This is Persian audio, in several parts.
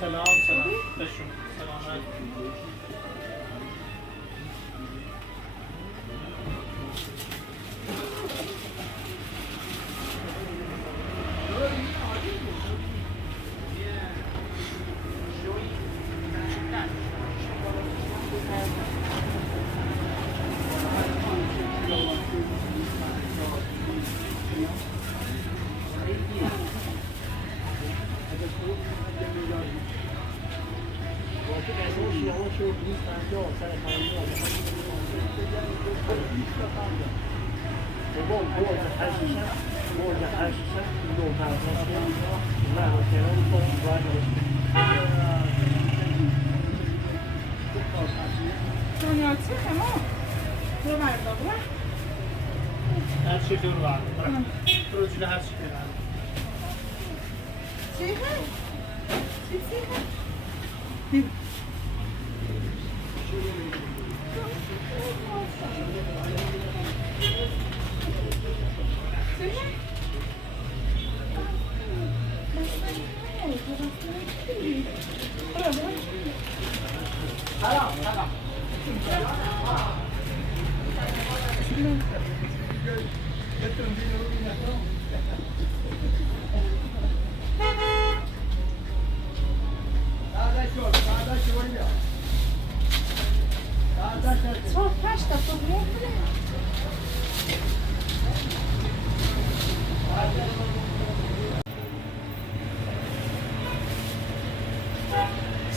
سلام بشون سلامت هر چی دور var. Projede her şey var.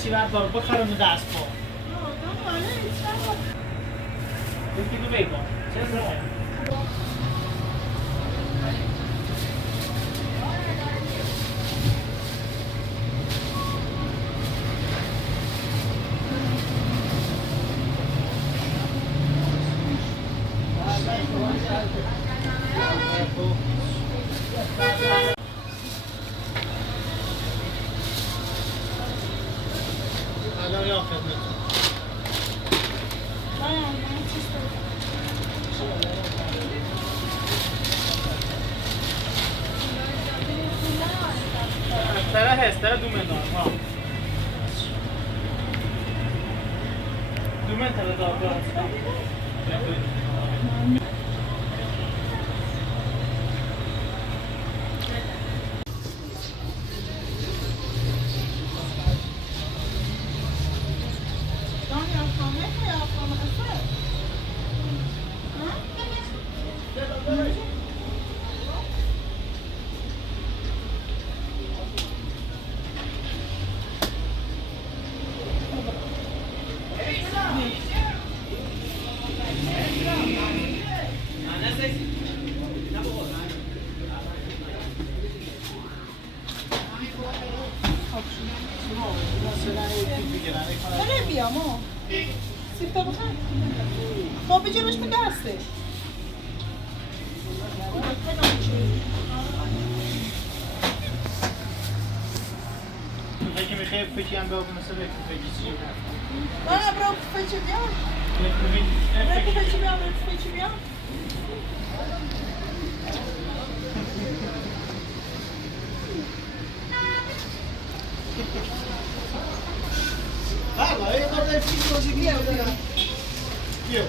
چی بردار بخرم دست با یکی دو بیبا چه زنه Tera dumen ha. Dumen tera da. نمیام سیفتا بخواه با بجرش به دسته که میخوای فکری هم بابا مثلا فکری چی نه برو فکری بیام برو فکری بیام برو فکری بیام Parla, io guarda il film così via. Io.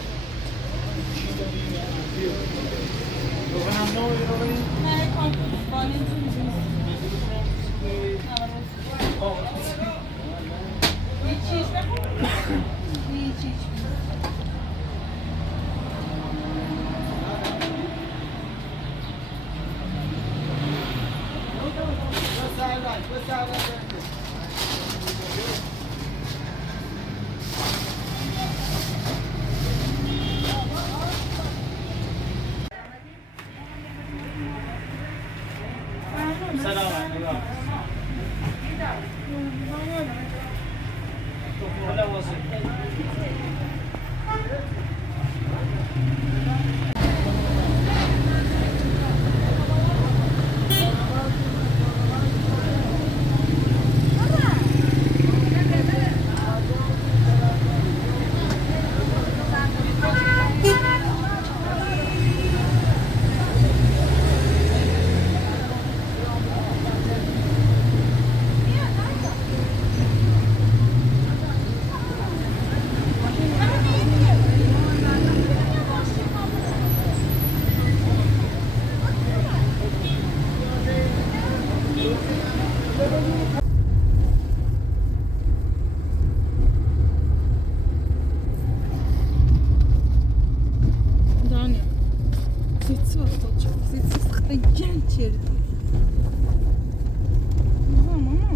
Dove andiamo? Daniel, sitz was olacak? Sitz gel içeri. Mama.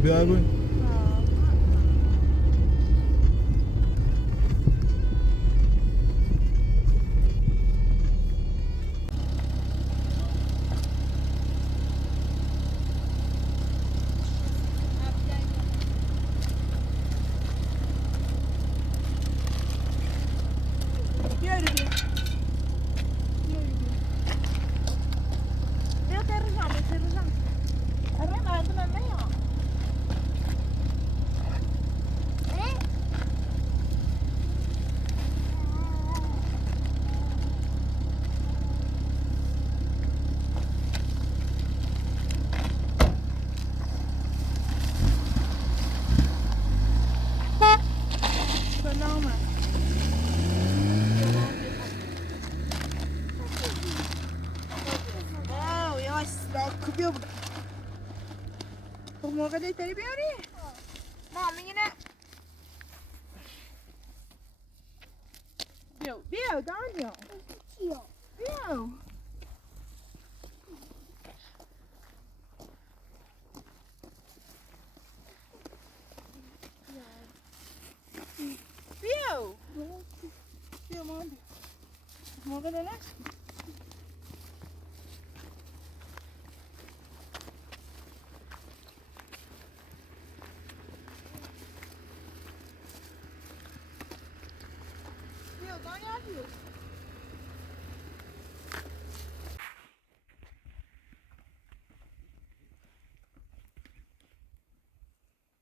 بیای بوی موقع داری بیاری؟ مامی اینه بیاو دانیا بیاو بیا مامی موقع داری؟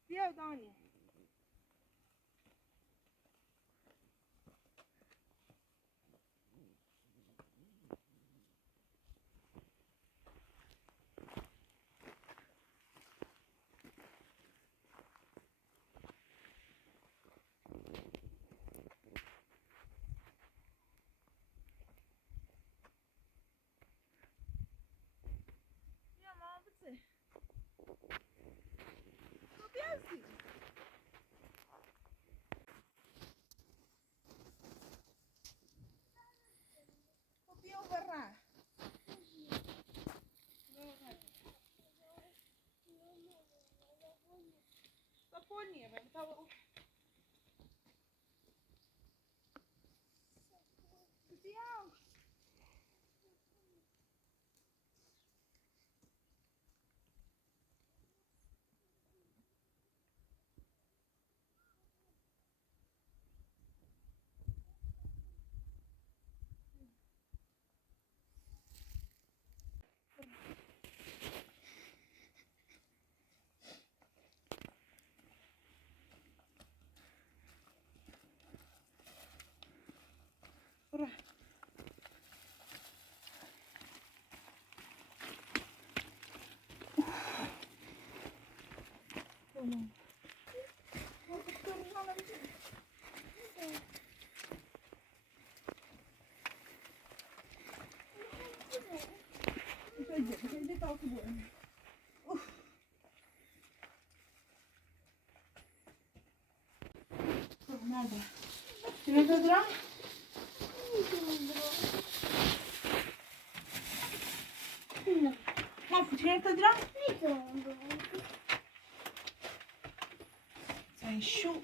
بیا دانی Nerede? Nerede duran? Nerede duran? Sen şu...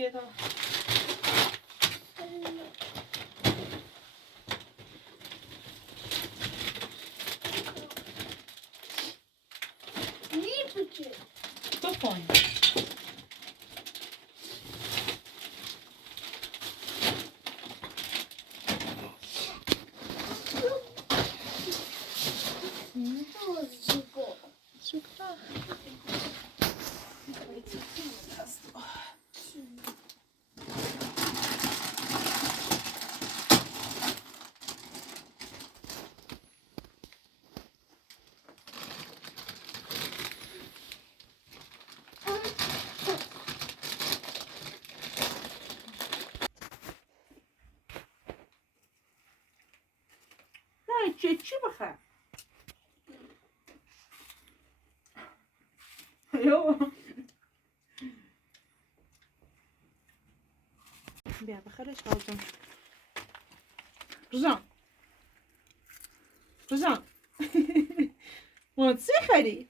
بیا تو پایین چی بخواه بیا بخورش حالتون روزان منسی خری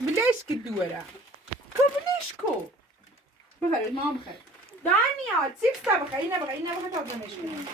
بلیش که دوره بلیش کو بخورش ما بخور دانیال سیپس تا بخور اینه بخور تا دمش کنیم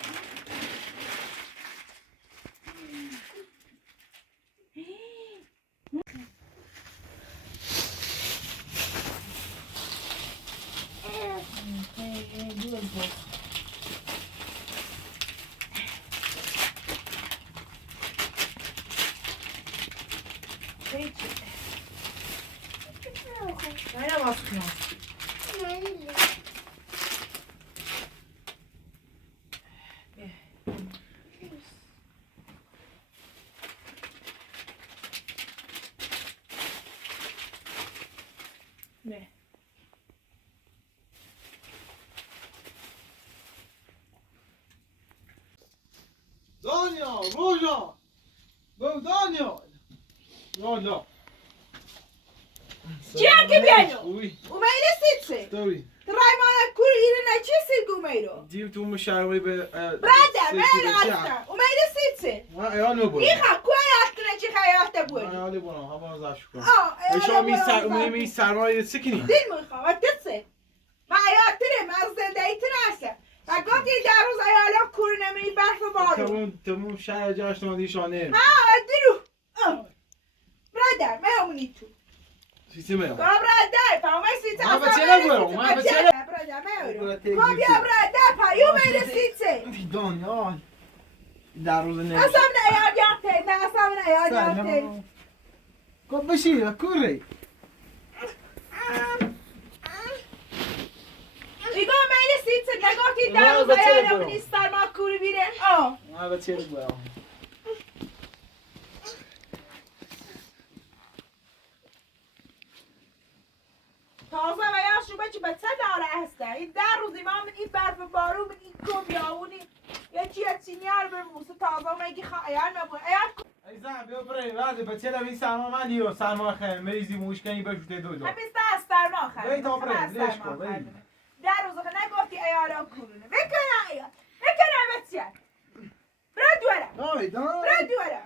نه Daniel, Roja! Go Daniel! Roja! Cihan che piano? Ui, Umeiro sitse. stori. Raimana kur irina çesil gumeiro. Dim tu müşavri be... Brada, ben hasta. Umeiro sitse. Ha, ayağını bu. İha kuay altına çık hayatta bu. Ayağını bu. Hava zaşku. Aa, mi sarmayı sikini. Değil mi khavat tse? Ma hayatire mazendeytin asla. و گفتی در روز ایالا کور نمی برف بارو تموم شهر جاش نمادی شانه ها درو برادر میامونی تو سیستمه برادر پاومه سیتم ما بچه نگویم ما بچه برادر میارو کابیا برادر پایو میره سیتse دانیال در روز نمی اصلا نیاد یاته نه اصلا نیاد یاته کب بشی کوری میگم میره سیتse نگفتی در روز ایالا نیستر ما کوری بیره ما بچه نگویم تازه و یا شو بچه بچه داره هسته این در روزی ما من این برف بارو من این کم یاونی یه چی چینیار برموسه تازه میگی خیال مبون ای زن بیا برای بعد بچه رو این سرما من دیو سرما خیلی مریضی موشکنی بشوته دو همیسته از سرما خیلی بایی تا برای لیش کن بایی در روز خیلی نگفتی ایارا کورونه بکنه ایار بکنه بچه برا دوره نای دان برا دوره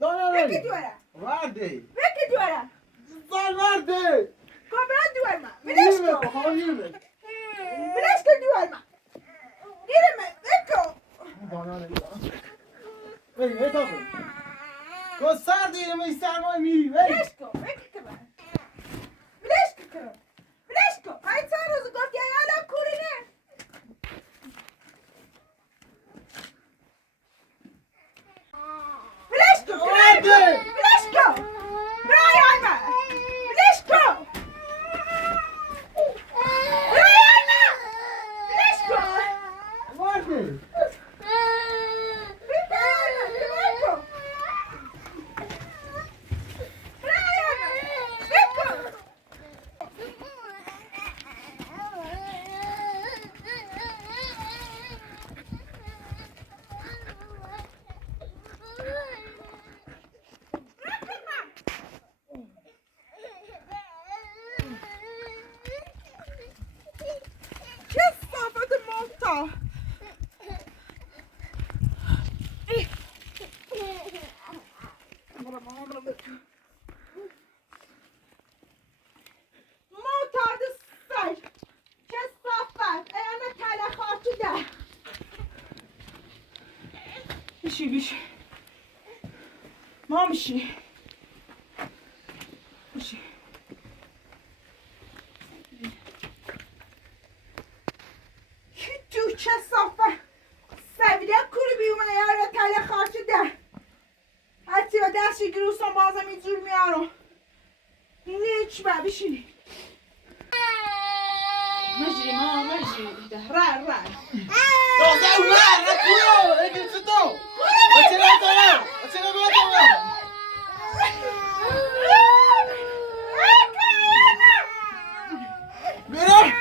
دان بکی دوره ورده بکی دوره زن ورده برا دوره ما بلش کن بلش کن دوره ما دیره من بکن دانا نگاه بایی بایی تا برای تو سردی می سرمای میری بایی بلش کن بکی که من بلش کن بلش کن های چند روز گفتی ایالا کورونه بیشی ما میشی بیشی تو چه صافه سویده کوری بیومنه یاره تله خارچه ده حتی با دستی گروسان بازم اینجور میارم هیچ با بیشی مجري ماما مجري راه دوزه اومد رکویو ایدی ستو بچه نتونم بیرون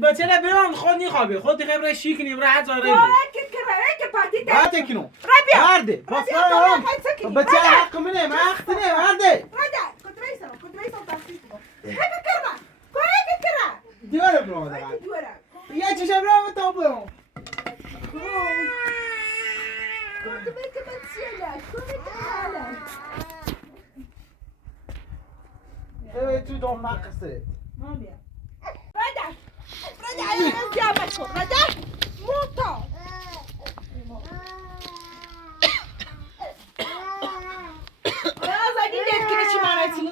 بچه بیان خود نیخوابه خود خبره شیک نیم راحت زاره راحت کنو برده بچه حق منه ما اختنه برده دیواره برو آمده یه چشم را به تا برو تو دام نقصه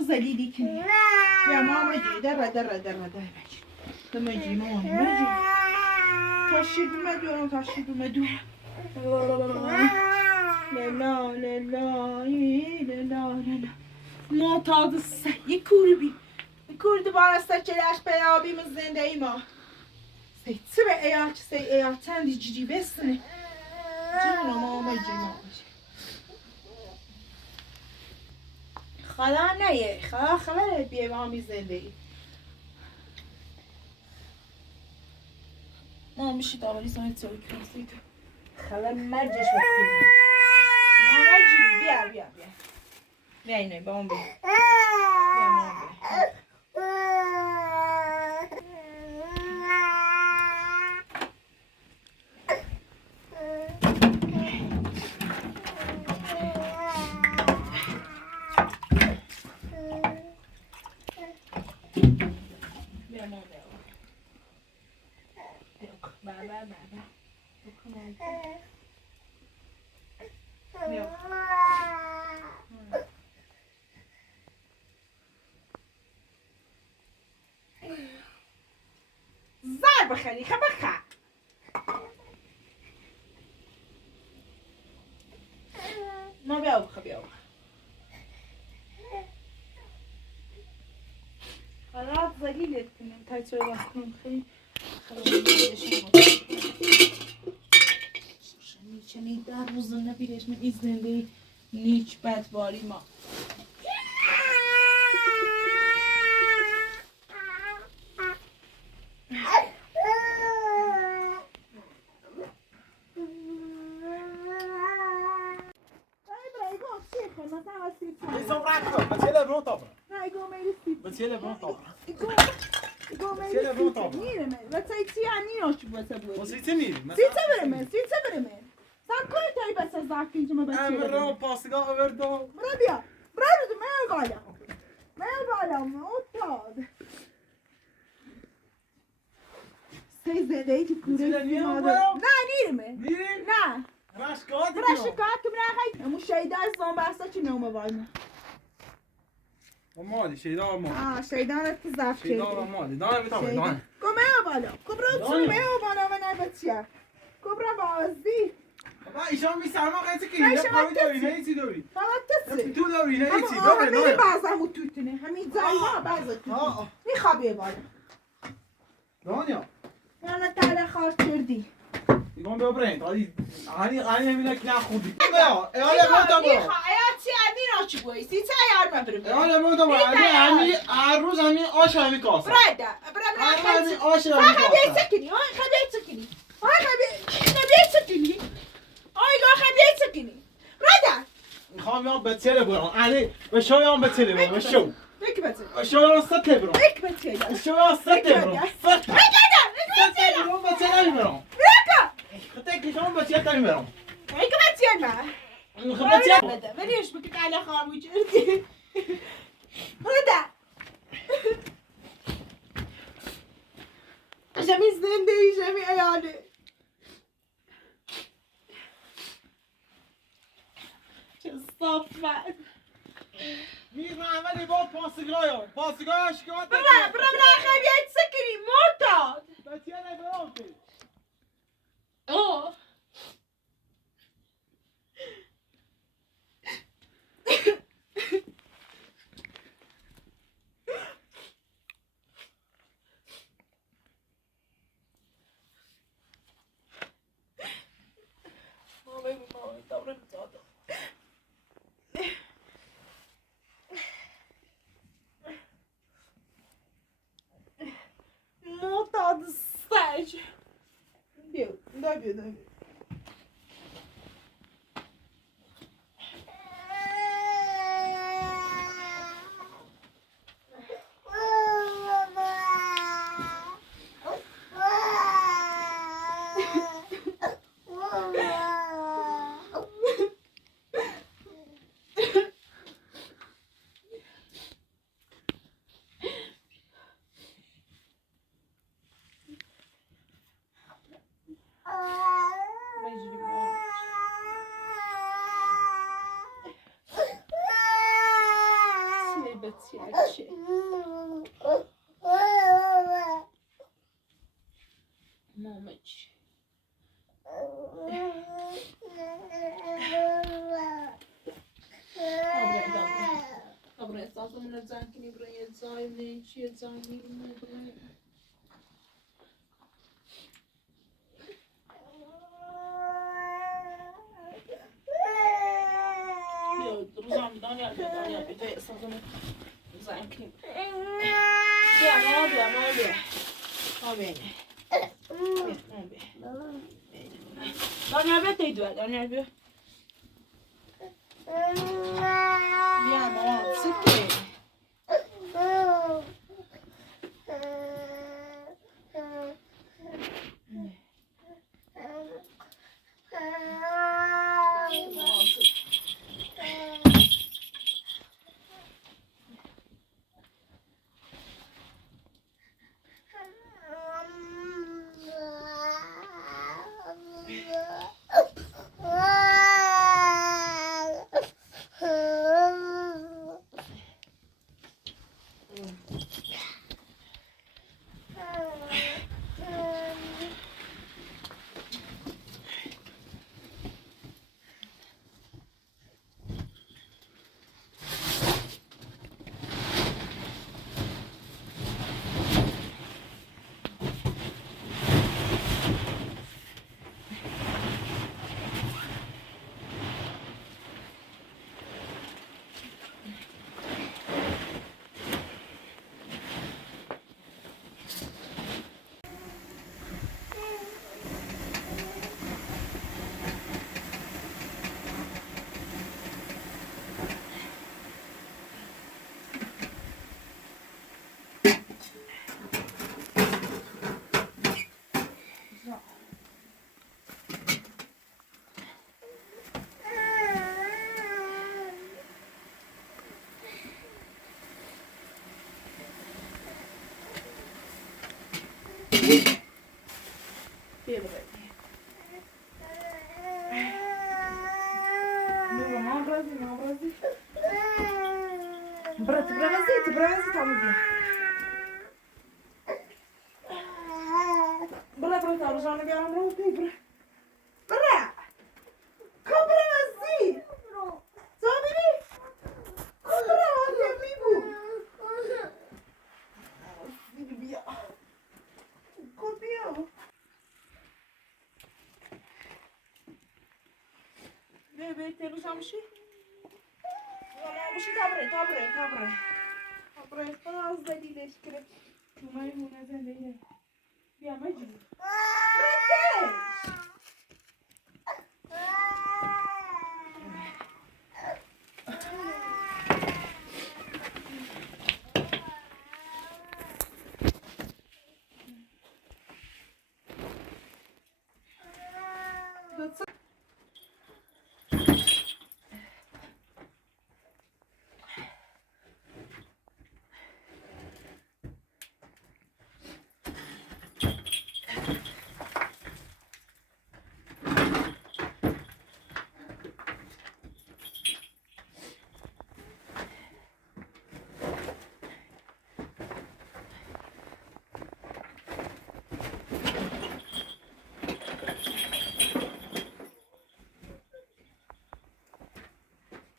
زلیلی کنی بیا ماما جی در مجی ماما مجی تاشید اومدورم لا معتاد سه kurdu barasta çeleş beyabimiz zindeyim سيتسبع ايات سي اياتان دي جدي بسني جينا ماما جينا خلا نيه خلا بيه مامي زندگی ما مشي داوری سوي تسوي كراسيك خلا مرجش وقتی ماما جيني بیا بیا اینو بام بیا ماما زار بخلي خبخة ما بيوبخ زلیلت کنیم تایتر باز کنم خیلی چنین در روزانه بیرش من این زنده نیچ بدباری ما São fracos, mas ele é bom, top. Nej, gå med det. Mas ele é bom, top. Gå med Ser det bra, top. Nere med. Vad säger ni något på så Och borde? sitter ni? Sitta med med. Sen kunde jag ju bara sagt som jag Ja, men då passar jag över då. Bra. Bra du med gala. Med gala mottag. Säg det dig till kurre. Nej, nere med. Nej. Rashkot. Rashkot من هاي مو شيدا زوم باسا چی نوم بایم مالی شیدا مالی شیدا رو تو زفت شیدا مالی دانه بیتام دانه کمه بالا کبرا تو مه بالا و نبچیا کبرا بازی با ایشان می سرما قیسی که یه پاوی داری نه ایسی داری فقط تسی تو داری نه ایسی اما داری همه بعضا توتونه همین زایما بعضا توتونه میخوابه بالا دانیا یانا تله خار کردی ایگون بیا برین آنی همینه که نخوردی بیا ایاله بودم برو چی امین آچی بایی سی چه ایار من برو ایاله بودم برو همین هر روز همین آش همین کاسه برادا همین آش همین کاسه سکنی خبیه سکنی برادا میخوام یام بتیله برام علی به شو یام بتیله برام به شو بکی بچه به شو یام سته برام بکی بچه به شو یام سته برام سته برام بتیله برام خطه که شما بتیله برام بکی بچه ما بتیله ولیش بکی تعالی خواهم کردی برادا جمی زنده ای جمی ایاله چه صافت میرم ولی با پاسگاه شکایت برا خبیت سکری معتاد بتیله برام اوه Montado Sérgio. Viu? Não viu. Moment. Dobra, jest to mnie zamknie broń zajmie się zajmie. Rozumiem, Dania, to jest to mnie zamknie. Ja, mówię. Dania, wie ty idź, Dania, wie. Wiem, o, sypie. بیا برای بیا ما برازی برازی تامو بیا برا تامو جانو بیارم رو بیا برا کام برازی زابری کام برازی میبو بیا کام بیا بیا تلوش همشی ماشي تبري خلاص زدي ليش كده وما يهون زين بيا مجنون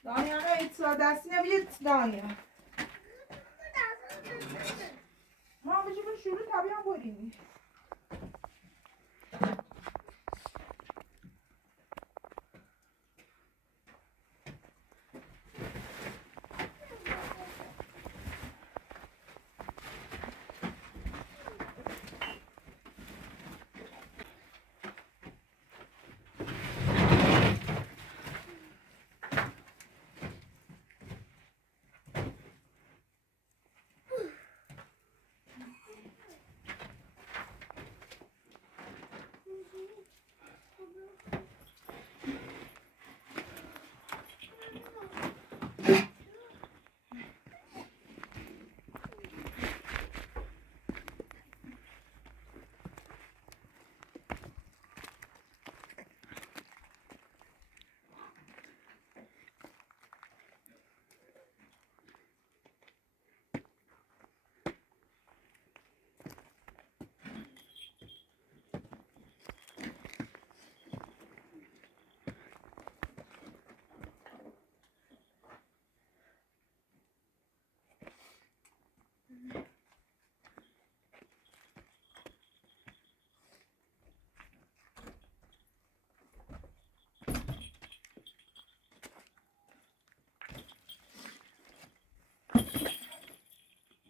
Dania, idź co, دستینه بیت دانیا ما بچه شروع طبیعا بریم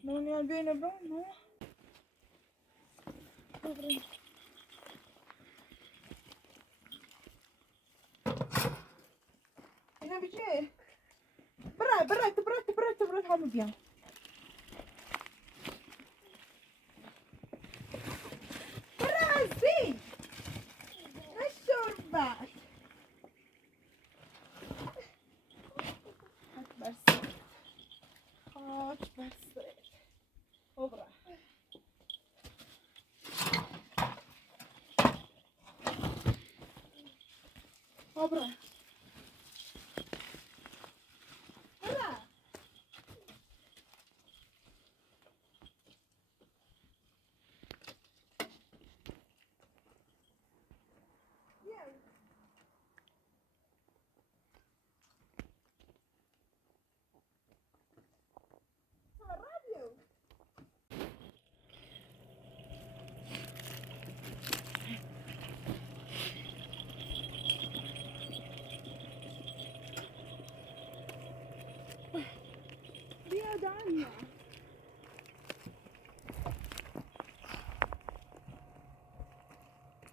دنیا بین برام نه اینا بیچه برات همو بیام برازی نشور بس خاک بسته obra. Obra. Obra. Bien. Radio. بیا دنیا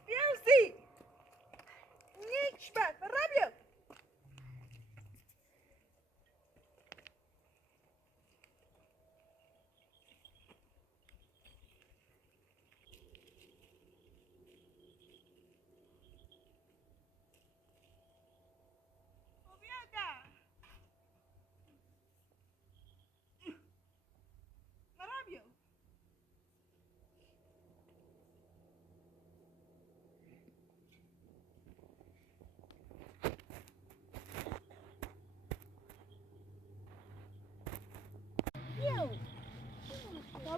بیوزی نیچ بد رابیو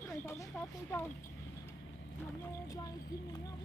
تا بریم تا پول تا همه جای دیگه میام